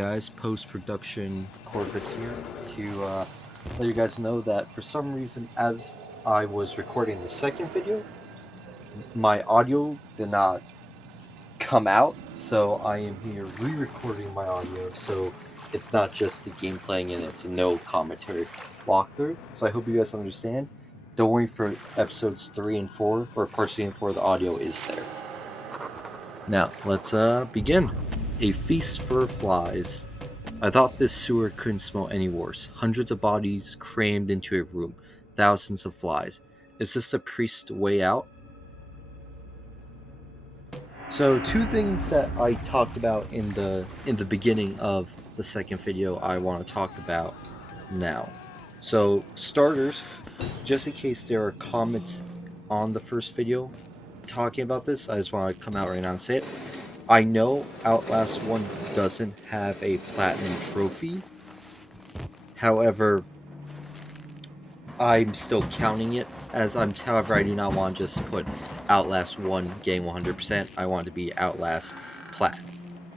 guys, post-production Corvus here to let you guys know that for some reason as I was recording the second video, my audio did not come out, so I am here re-recording my audio so it's not just the game playing and it's a no commentary walkthrough. So I hope you guys understand. Don't worry, for episodes 3 and 4, or parts 3 and 4, the audio is there. Now, let's begin. A feast for flies. I thought this sewer couldn't smell any worse. Hundreds of bodies crammed into a room. Thousands of flies. Is this the priest's way out? So, two things that I talked about in the beginning of the second video I want to talk about now. So, starters, just in case there are comments on the first video talking about this, I just want to come out right now and say it. I know Outlast 1 doesn't have a platinum trophy. However, I'm still counting it as however, I do not want to just put Outlast 1 getting 100%. I want it to be Outlast Plat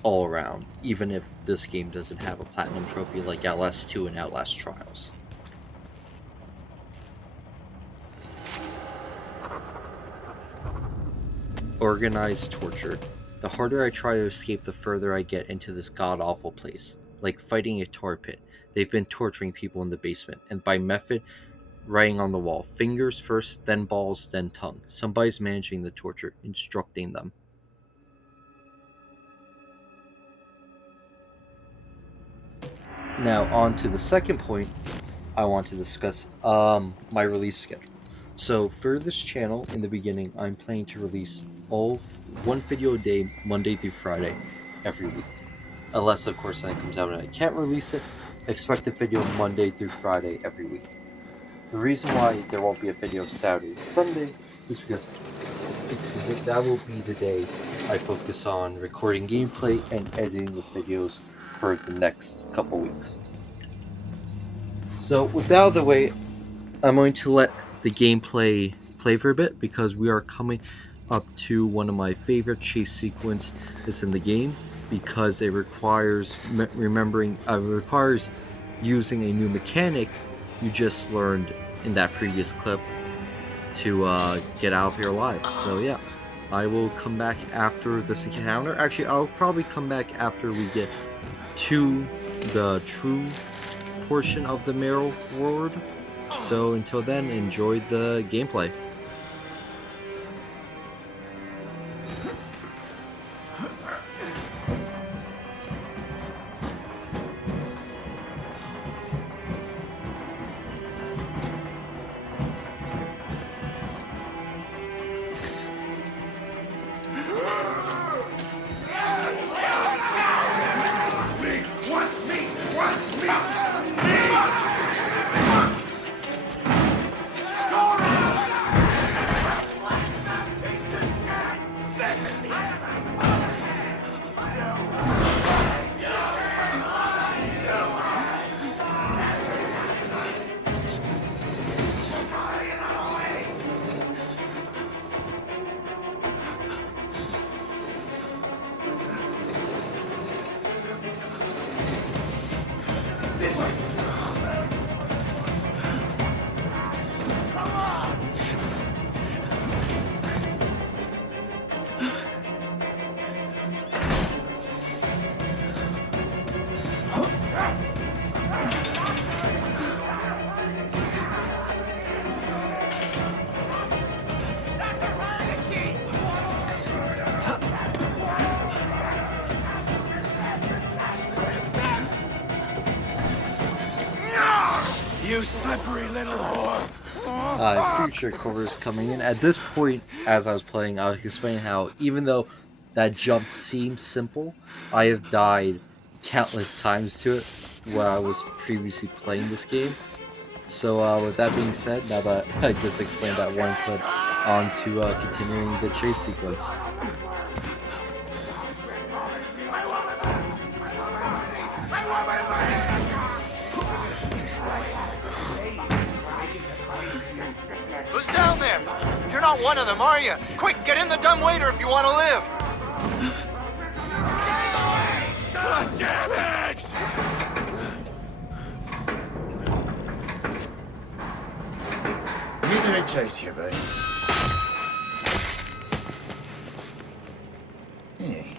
all around, even if this game doesn't have a platinum trophy like Outlast 2 and Outlast Trials. Organized torture. The harder I try to escape, the further I get into this god-awful place. Like fighting a tar pit. They've been torturing people in the basement, and by method, writing on the wall. Fingers first, then balls, then tongue. Somebody's managing the torture, instructing them. Now, on to the second point I want to discuss, my release schedule. So, for this channel, in the beginning, I'm planning to release one video a day, Monday through Friday, every week. Unless, of course, something comes out and I can't release it, expect a video Monday through Friday every week. The reason why there won't be a video Saturday, Sunday, is because, that will be the day I focus on recording gameplay and editing the videos for the next couple weeks. So, with that out of the way, I'm going to let the gameplay play for a bit because we are coming up to one of my favorite chase sequences in the game because it requires requires using a new mechanic you just learned in that previous clip to get out of here alive. So yeah, I will come back after this encounter. Actually, I'll probably come back after we get to the true portion of the Merrill World. So until then, enjoy the gameplay. You slippery little whore! Future Corvus coming in. At this point, as I was playing, I was explaining how even though that jump seems simple, I have died countless times to it where I was previously playing this game. So with that being said, now that I just explained that one clip, on to continuing the chase sequence. Who's down there? You're not one of them, are you? Quick, get in the dumbwaiter if you want to live! God damn it! Good choice here, buddy. Hey,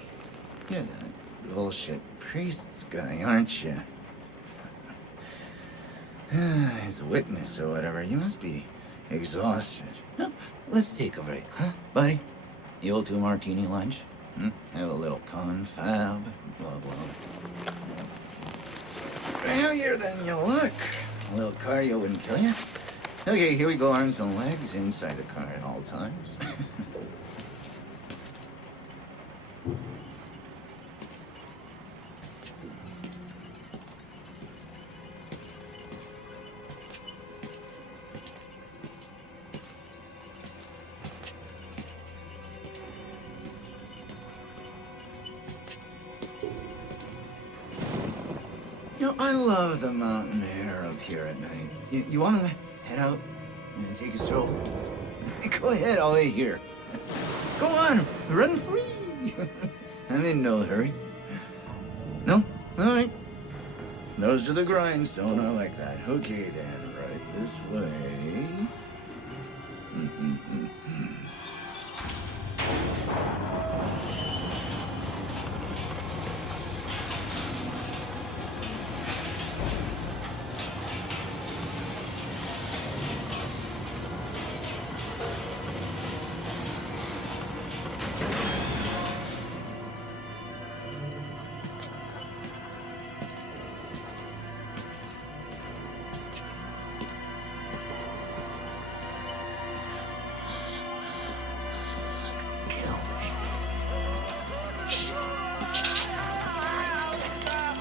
you're that bullshit priest's guy, aren't you? As a witness or whatever, you must be exhausted. Well, let's take a break, huh, buddy? You'll do martini lunch? Have a little confab, blah, blah. Heavier than you look. A little cardio wouldn't kill you. Okay, here we go, arms and legs inside the car at all times. You know, I love the mountain air up here at night. You want to head out and take a stroll? Go ahead, I'll wait here. Go on, run free. I'm in no hurry. No? All right. Nose to the grindstone, I like that. Okay then, right this way.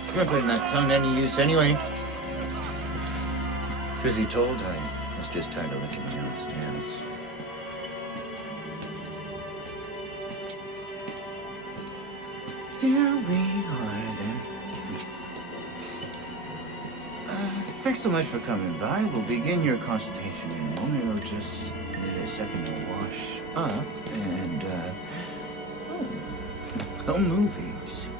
I'm not putting that tongue to any use anyway. Truth be told, I was just tired of licking my own stance. Here we are then. Thanks so much for coming by. We'll begin your consultation in a moment. It'll just need a second to wash up and, movies.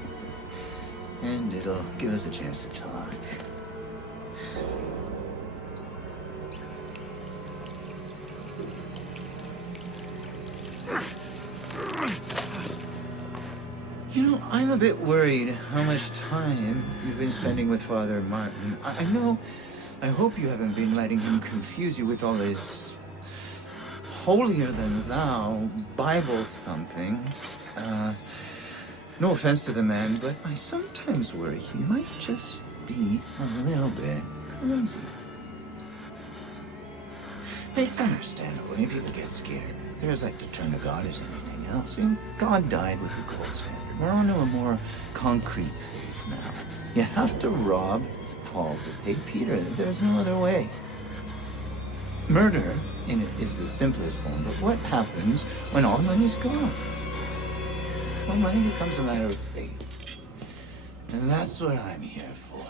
And it'll give us a chance to talk. You know, I'm a bit worried how much time you've been spending with Father Martin. I hope you haven't been letting him confuse you with all this holier-than-thou Bible thumping. No offense to the man, but I sometimes worry he might just be a little bit crazy. It's understandable when people get scared. They're as like to turn to God as anything else. I mean, God died with the gold standard. We're on to a more concrete faith now. You have to rob Paul to pay Peter. There's no other way. Murder is the simplest form, but what happens when all the money's gone? Well, money becomes a matter of faith. And that's what I'm here for.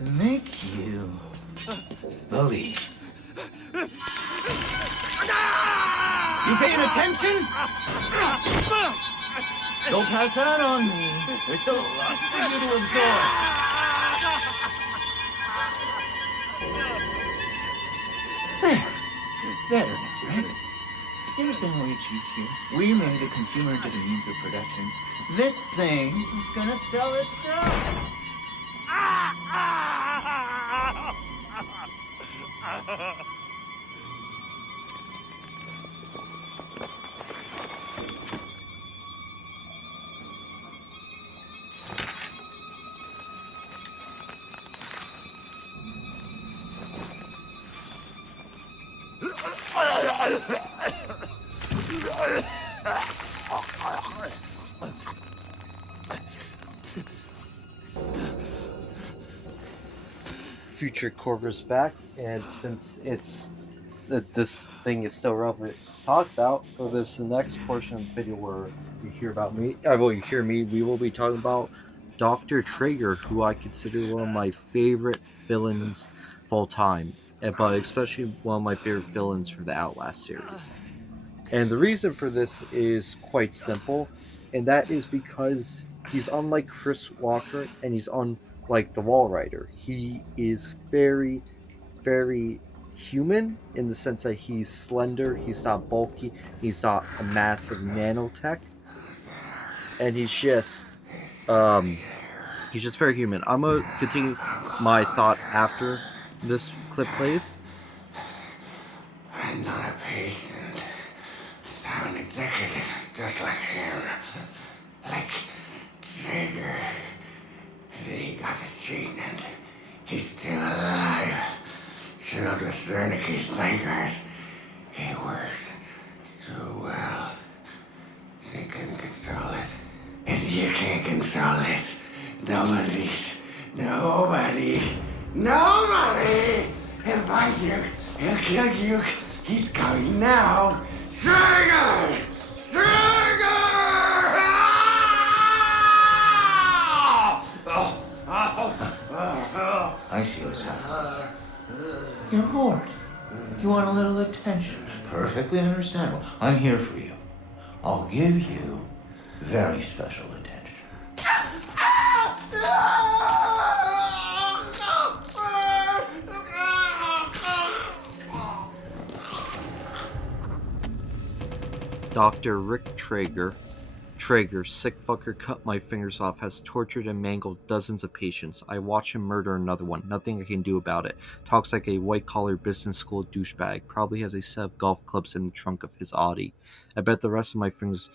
To make you believe. You paying attention? Don't pass that on me. There's so much for you to absorb. There. Better, right? You understand why we cheat here? We made a consumer into the means of production. This thing is gonna sell itself. Future Corvus back, and since this thing is still relevant to talk about for this next portion of the video where you hear about me, you hear me, we will be talking about Doctor Trager, who I consider one of my favorite villains of all time, but especially one of my favorite villains for the Outlast series. And the reason for this is quite simple, and that is because he's unlike Chris Walker, and he's unlike the Wall Rider. He is very, very human in the sense that he's slender, he's not bulky, he's not a massive nanotech, and he's just very human. I'm gonna continue my thought after this clip plays. I'm not a patient. I'm an executive, just like him. Like Trager. He got the gene and he's still alive. Filled with Wernicke's snipers. He worked so well. They couldn't control it. And you can't control it. Nobody. He'll find you. He'll kill you. He's coming now. Trager! I see what's happening. You're bored. You want a little attention. Perfectly understandable. I'm here for you. I'll give you very special attention. Dr. Rick Trager, sick fucker, cut my fingers off, has tortured and mangled dozens of patients. I watch him murder another one. Nothing I can do about it. Talks like a white-collar business school douchebag. Probably has a set of golf clubs in the trunk of his Audi. I bet the rest of my fingers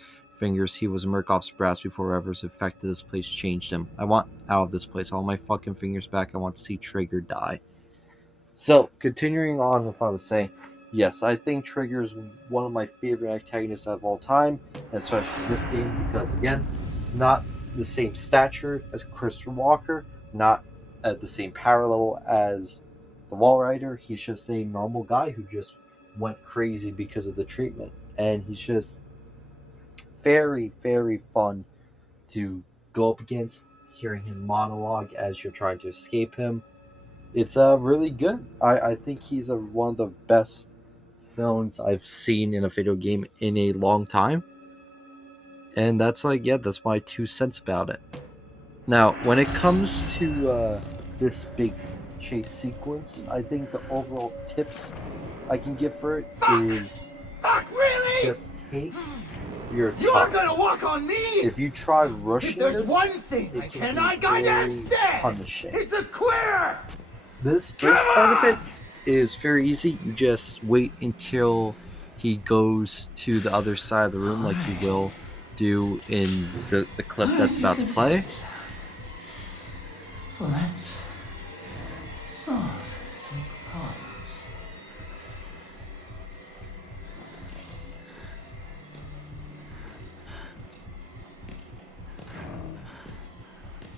he was Murkoff's brass before whoever's affected this place changed him. I want out of this place. All my fucking fingers back. I want to see Trager die. So, continuing on with what I was saying, yes, I think Trager is one of my favorite antagonists of all time, especially this game, because again, not the same stature as Christopher Walker, not at the same power level as the Wall Rider. He's just a normal guy who just went crazy because of the treatment, and he's just very, very fun to go up against, hearing him monologue as you're trying to escape him. It's really good. I think he's one of the best villains I've seen in a video game in a long time. And that's that's my 2 cents about it. Now, when it comes to this big chase sequence, I think the overall tips I can give for it is Really? just take your time. You're gonna walk on me? If you try rushing If there's this, one thing I it can cannot be guide very instead, punishing. it's a queer! This first part of it is very easy. You just wait until he goes to the other side of the room, like he will do in the clip that's about to play. Let's solve some problems.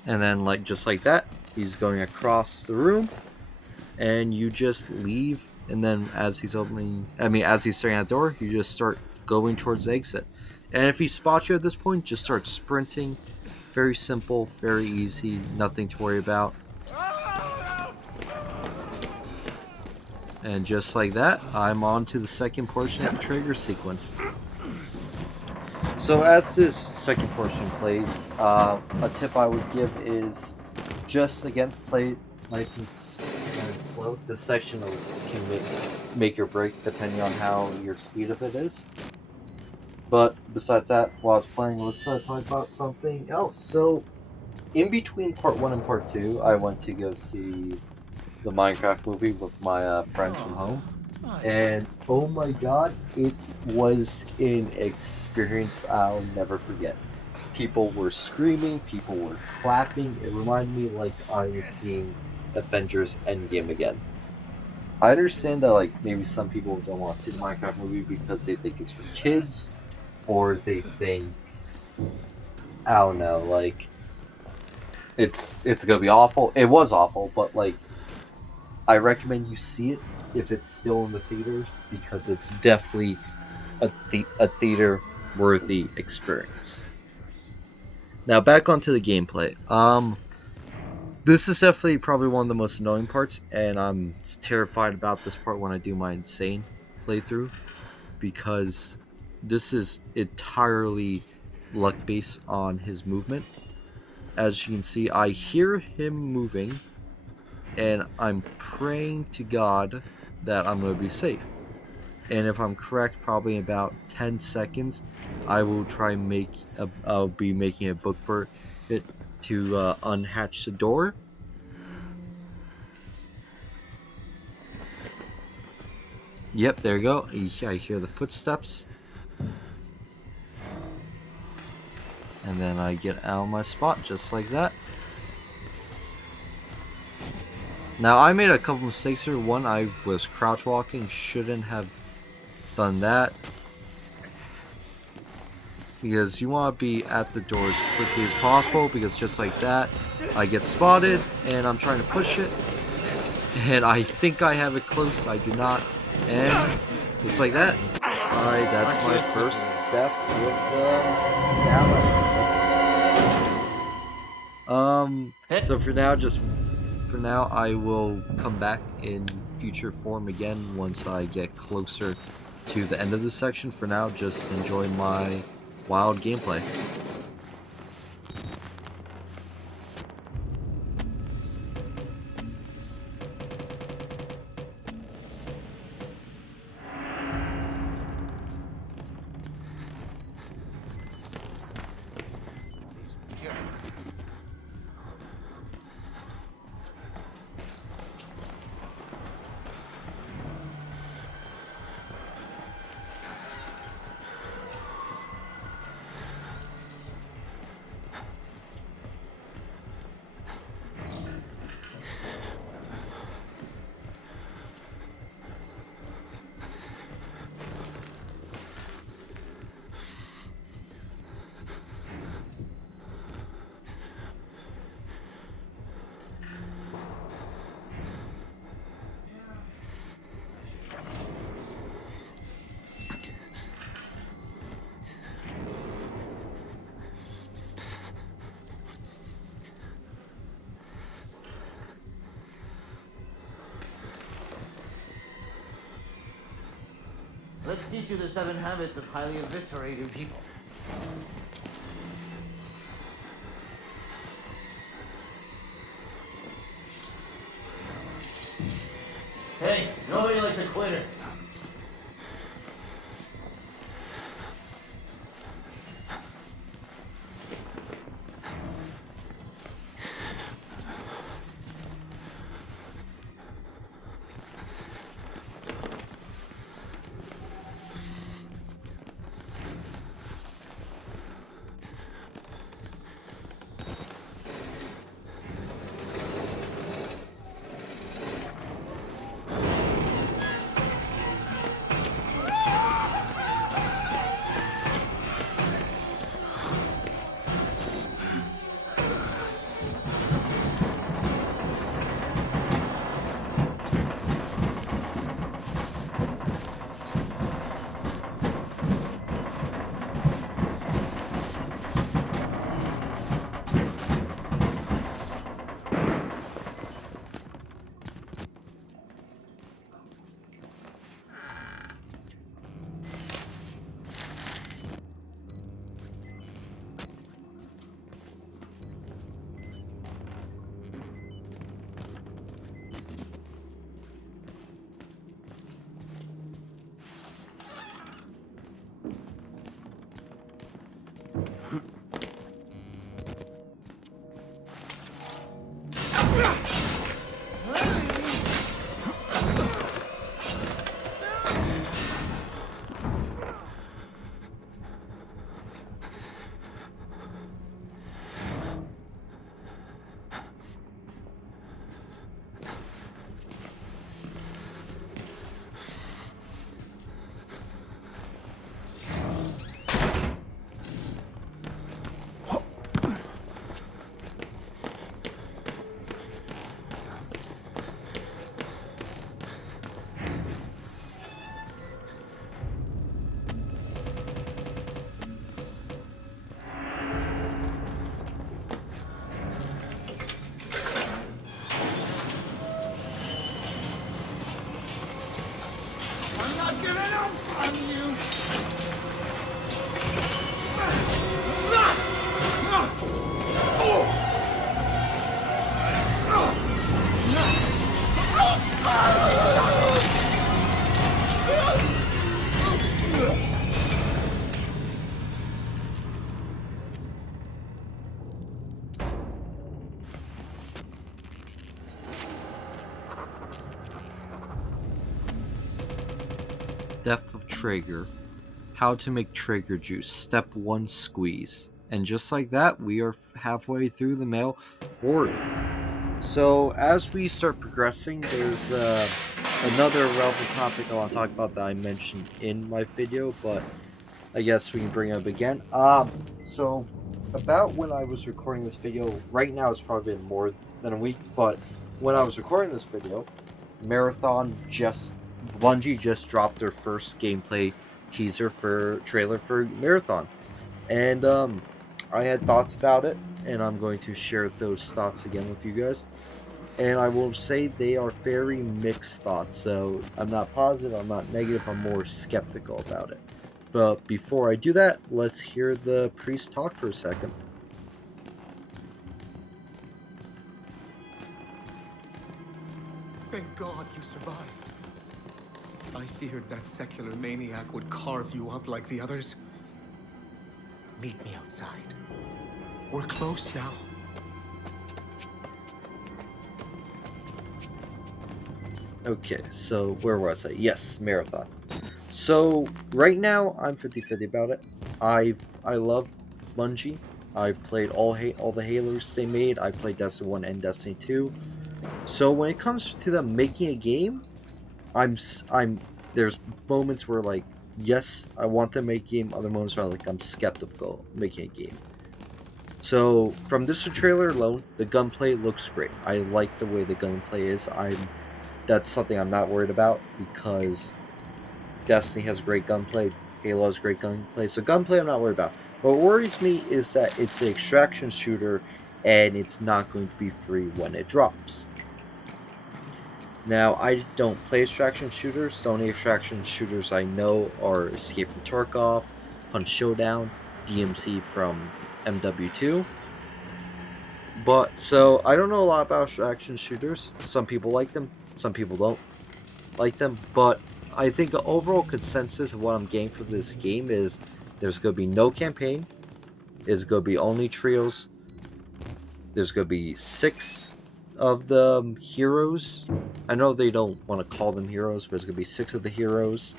And then, just like that, he's going across the room, and you just leave. And then as he's starting at the door, you just start going towards the exit. And if he spots you at this point, just start sprinting. Very simple, very easy, nothing to worry about. And just like that, I'm on to the second portion of the Trager sequence. So as this second portion plays, a tip I would give is just, again, play it nice and slow. This section can make or break depending on how your speed of it is. But besides that, while I was playing, let's talk about something else. So, in between part 1 and part 2, I went to go see the Minecraft movie with my friends from home. And oh my god, it was an experience I'll never forget. People were screaming, people were clapping. It reminded me like I was seeing Avengers Endgame again. I understand that maybe some people don't want to see the Minecraft movie because they think it's for kids, or they think, I don't know, it's gonna be awful. It was awful, but I recommend you see it if it's still in the theaters, because it's definitely a theater worthy experience. Now back onto the gameplay. This is definitely probably one of the most annoying parts, and I'm terrified about this part when I do my insane playthrough, because this is entirely luck based on his movement. As you can see, I hear him moving, and I'm praying to God that I'm going to be safe. And if I'm correct, probably in about 10 seconds, I will try I'll be making a book for it to unhatch the door. Yep, there you go. I hear the footsteps. And then I get out of my spot just like that. Now, I made a couple mistakes here. One, I was crouch walking. Shouldn't have done that. Because you want to be at the door as quickly as possible. Because just like that, I get spotted. And I'm trying to push it. And I think I have it close. I do not. And just like that. Alright, that's my first death with the So for now, I will come back in future form again once I get closer to the end of this section. For now, just enjoy my wild gameplay. Let's teach you the 7 habits of highly eviscerated people. Hey, nobody likes a quitter. Death of Trager. How to make Trager juice. Step 1, squeeze. And just like that, we are halfway through the male horde. So as we start progressing, there's another relevant topic I want to talk about that I mentioned in my video, but I guess we can bring it up again. So about when I was recording this video, right now it's probably been more than a week, but when I was recording this video, Bungie just dropped their first gameplay teaser for trailer for Marathon, and I had thoughts about it, and I'm going to share those thoughts again with you guys. And I will say they are very mixed thoughts, so I'm not positive, I'm not negative, I'm more skeptical about it. But before I do that, let's hear the priest talk for a second. Thank God you survived. I feared that secular maniac would carve you up like the others. Meet me outside. We're close now. Okay, so where was I? Yes, Marathon. So right now I'm 50-50 about it. I love Bungie. I've played all the Halos they made. I played Destiny 1 and Destiny 2. So when it comes to them making a game, there's moments where like, yes, I want them to make a game. Other moments where like I'm skeptical making a game. So from this trailer alone, the gunplay looks great. I like the way the gunplay is. That's something I'm not worried about because Destiny has great gunplay, Halo has great gunplay, so gunplay I'm not worried about. What worries me is that it's an extraction shooter and it's not going to be free when it drops. Now, I don't play extraction shooters. The only extraction shooters I know are Escape from Tarkov, Punch Showdown, DMC from MW2. But, so, I don't know a lot about extraction shooters. Some people like them, some people don't like them, but I think the overall consensus of what I'm getting from this game is there's going to be no campaign, it's going to be only trios, there's going to be 6 of the heroes. I know they don't want to call them heroes, but there's going to be 6 of the heroes,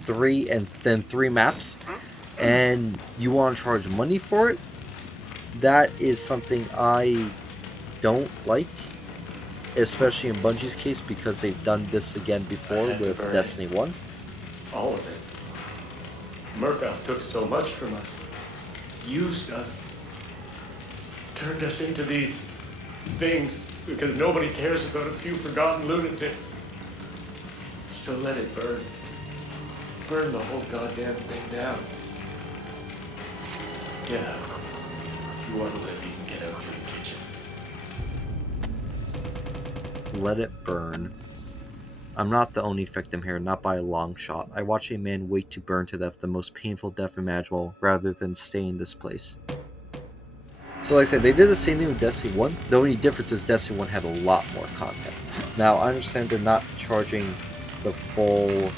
3 and then 3 maps, and you want to charge money for it. That is something I don't like, especially in Bungie's case, because they've done this again before with Destiny 1. All of it. Murkoff took so much from us. Used us. Turned us into these things because nobody cares about a few forgotten lunatics. So let it burn. Burn the whole goddamn thing down. Get out. If you want to live, you can get out through the kitchen. Let it burn. I'm not the only victim here, not by a long shot. I watch a man wait to burn to death, the most painful death imaginable, rather than stay in this place. So like I said, they did the same thing with Destiny 1. The only difference is Destiny 1 had a lot more content. Now, I understand they're not charging the full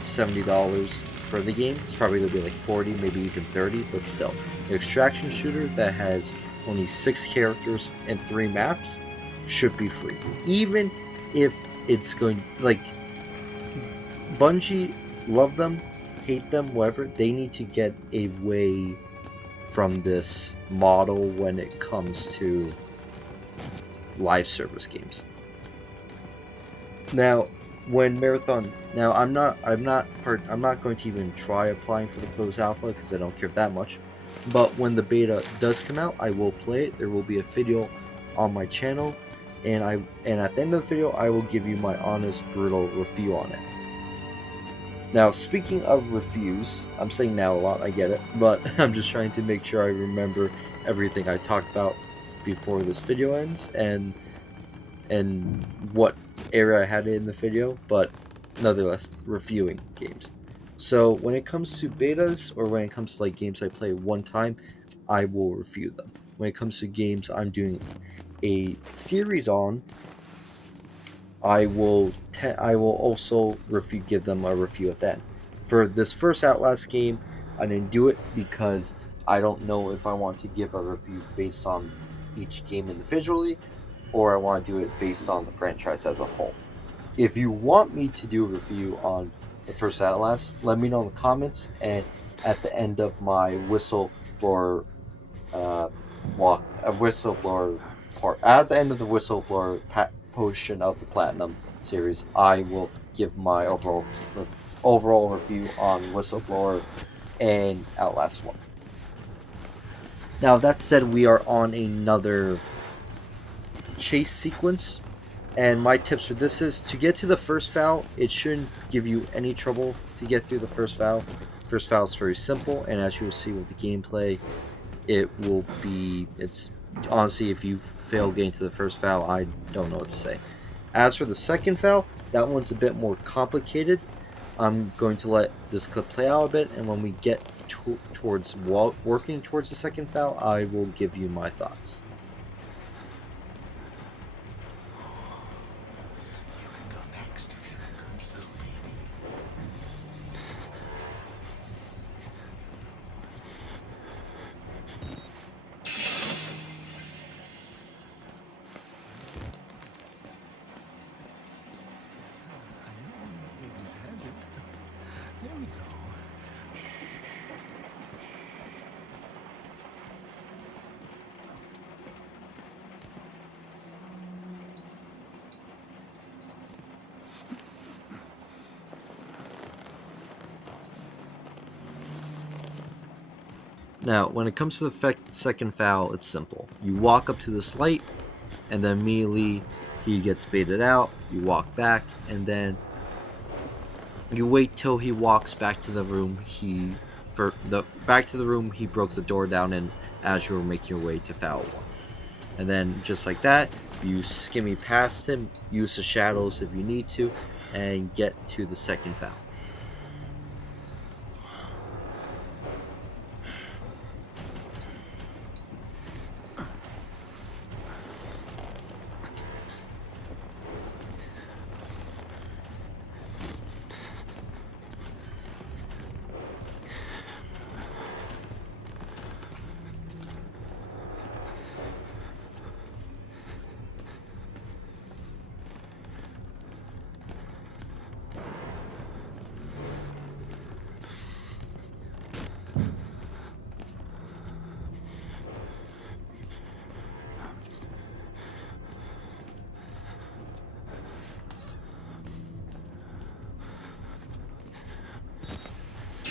$70 for the game. It's probably going to be like 40, maybe even 30, but still. An extraction shooter that has only 6 characters and 3 maps should be free. Even if it's going, like, Bungie, love them, hate them, whatever, they need to get away from this model when it comes to live service games. Now, when Marathon, now I'm not going to even try applying for the closed alpha because I don't care that much. But when the beta does come out, I will play it. There will be a video on my channel, and at the end of the video, I will give you my honest, brutal review on it. Now, speaking of reviews, I'm saying now a lot, I get it, but I'm just trying to make sure I remember everything I talked about before this video ends, and what area I had in the video, but nonetheless, reviewing games. So when it comes to betas, or when it comes to like games I play one time, I will review them. When it comes to games I'm doing a series on, I will also give them a review at that. For this first Outlast game, I didn't do it because I don't know if I want to give a review based on each game individually, or I want to do it based on the franchise as a whole. If you want me to do a review on the first Outlast, let me know in the comments, and at the end of my whistleblower whistleblower part, at the end of the whistleblower portion of the Platinum series, I will give my overall review on Whistleblower and Outlast 1. Now, that said, we are on another chase sequence, and my tips for this is to get to the first foul. It shouldn't give you any trouble to get through the first foul. First foul is very simple, and as you will see with the gameplay, it's honestly, if you fail getting to the first foul, I don't know what to say. As for the second foul, that one's a bit more complicated. I'm going to let this clip play out a bit, and when we get towards working towards the second foul, I will give you my thoughts. You can go next if you're a good little lady. Ladies has it. There we go. Now, when it comes to the second foul, it's simple. You walk up to this light, and then immediately he gets baited out. You walk back, and then you wait till he walks back to the room he broke the door down in as you were making your way to foul 1. And then just like that, you skimmy past him, use the shadows if you need to, and get to the second foul.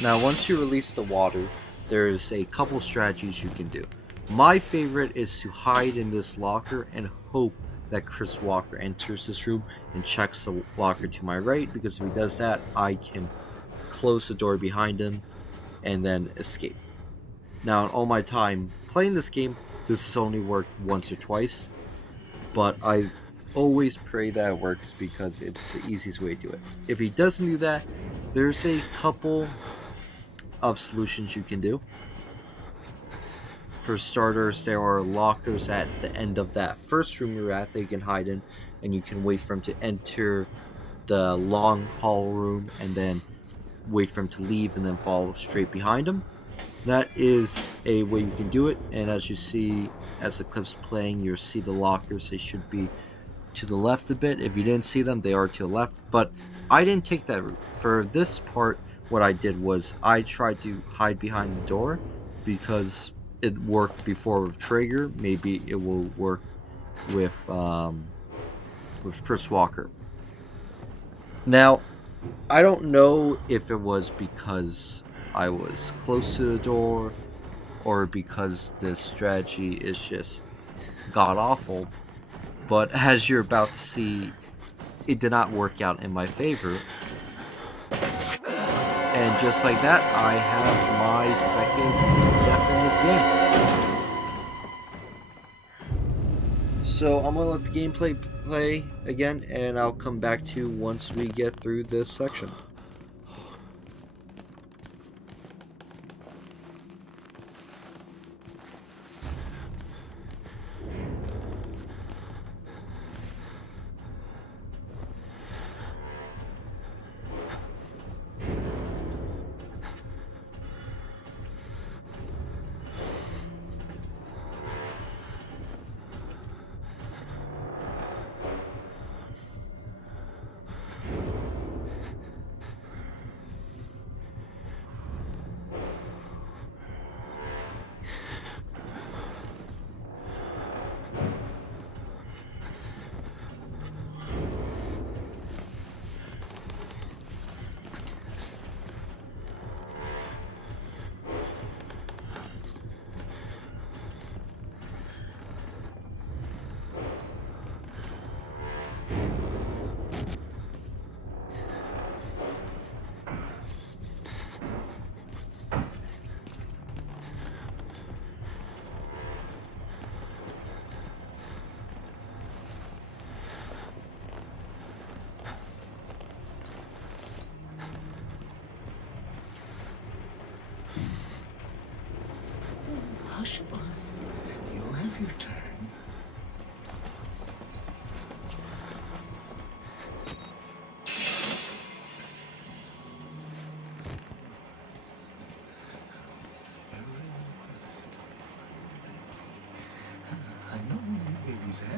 Now, once you release the water, there's a couple strategies you can do. My favorite is to hide in this locker and hope that Chris Walker enters this room and checks the locker to my right, because if he does that, I can close the door behind him and then escape. Now, in all my time playing this game, this has only worked once or twice, but I always pray that it works because it's the easiest way to do it. If he doesn't do that, there's a couple of solutions you can do. For starters, there are lockers at the end of that first room you're at that you can hide in, and you can wait for him to enter the long hall room and then wait for him to leave and then follow straight behind him. That is a way you can do it, and as you see, as the clip's playing, you'll see the lockers. They should be to the left a bit. If you didn't see them, they are to the left, but I didn't take that route. For this part, what I did was I tried to hide behind the door because it worked before with Trager. Maybe it will work with Chris Walker. Now, I don't know if it was because I was close to the door or because this strategy is just god-awful, but as you're about to see, it did not work out in my favor. And just like that, I have my second death in this game. So I'm going to let the gameplay play again, and I'll come back to you once we get through this section.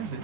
has it.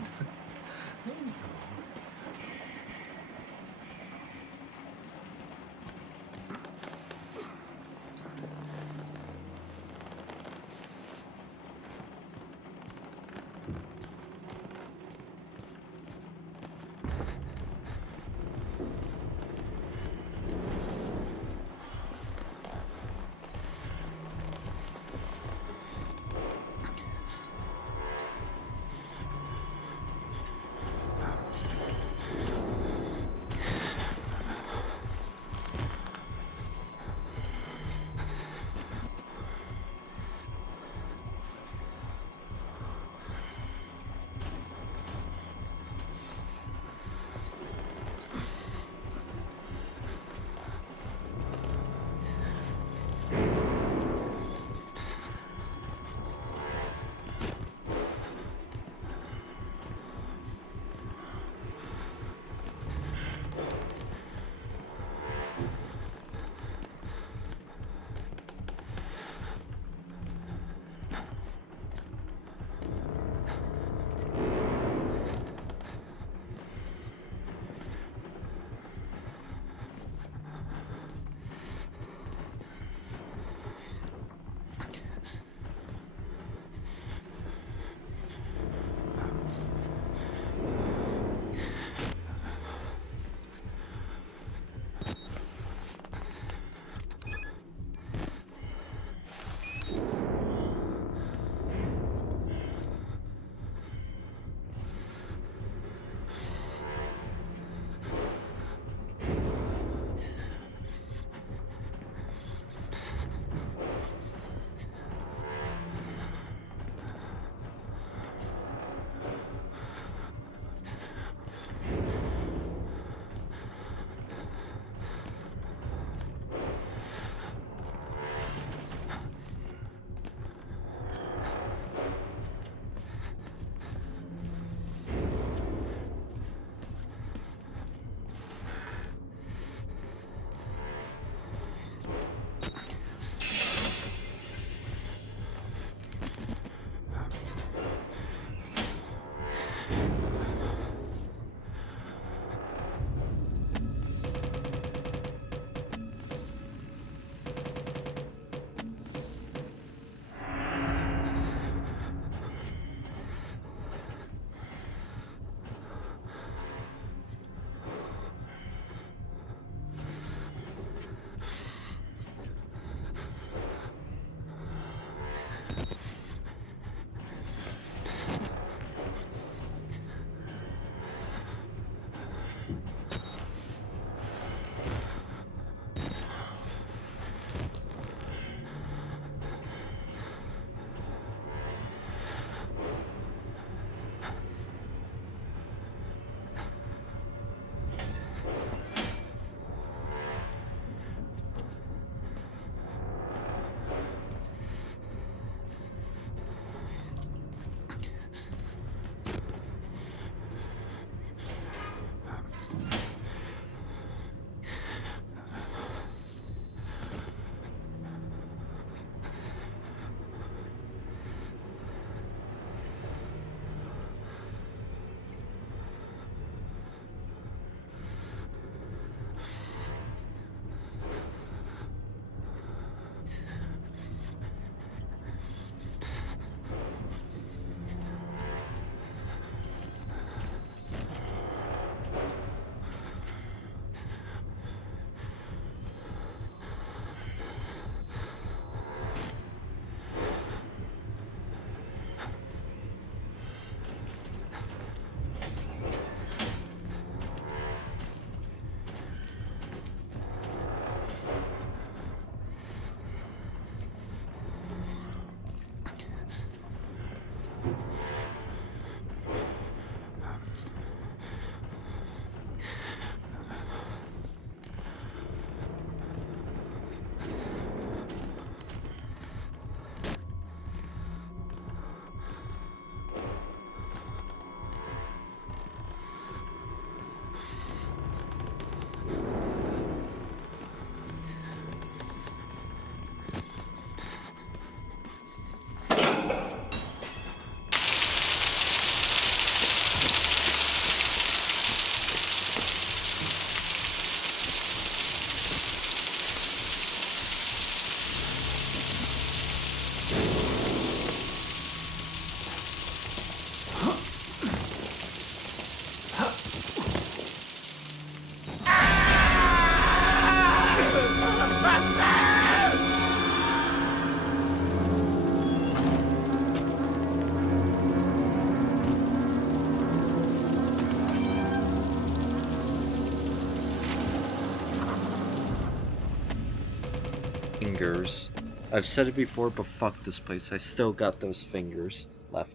fingers. I've said it before, but fuck this place. I still got those fingers left.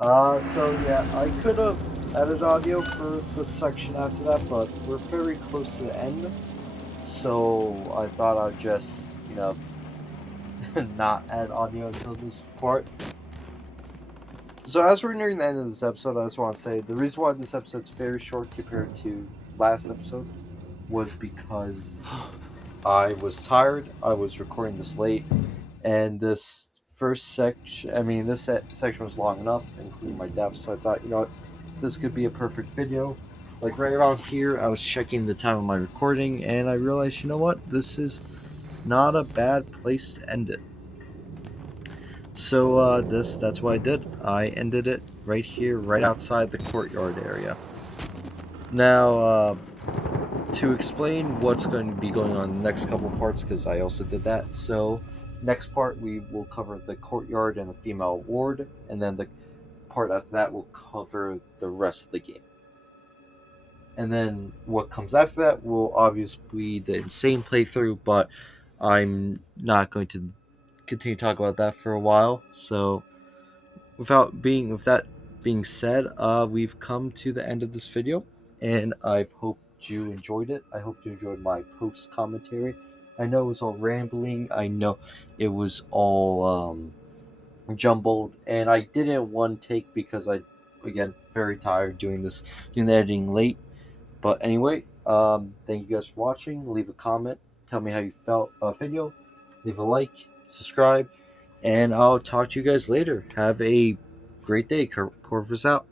So yeah, I could have added audio for the section after that, but we're very close to the end. So I thought I'd just, not add audio until this part. So as we're nearing the end of this episode, I just want to say the reason why this episode's very short compared to last episode was because I was tired. I was recording this late, and this first section, this section was long enough, including my death. So I thought, this could be a perfect video. Like right around here, I was checking the time of my recording, and I realized, this is not a bad place to end it. So that's what I did. I ended it right here, right outside the courtyard area. Now, to explain what's going to be going on in the next couple parts, because I also did that. So, next part we will cover the courtyard and the female ward, and then the part after that will cover the rest of the game. And then what comes after that will obviously be the insane playthrough, but I'm not going to continue to talk about that for a while. So, with that being said, we've come to the end of this video, and I hope you enjoyed it. I hope you enjoyed my post commentary. I know it was all rambling. I know it was all jumbled, and I did it in one take because again, very tired doing the editing late. But anyway, thank you guys for watching. Leave a comment. Tell me how you felt video. Leave a like. Subscribe. And I'll talk to you guys later. Have a great day. Corvus out.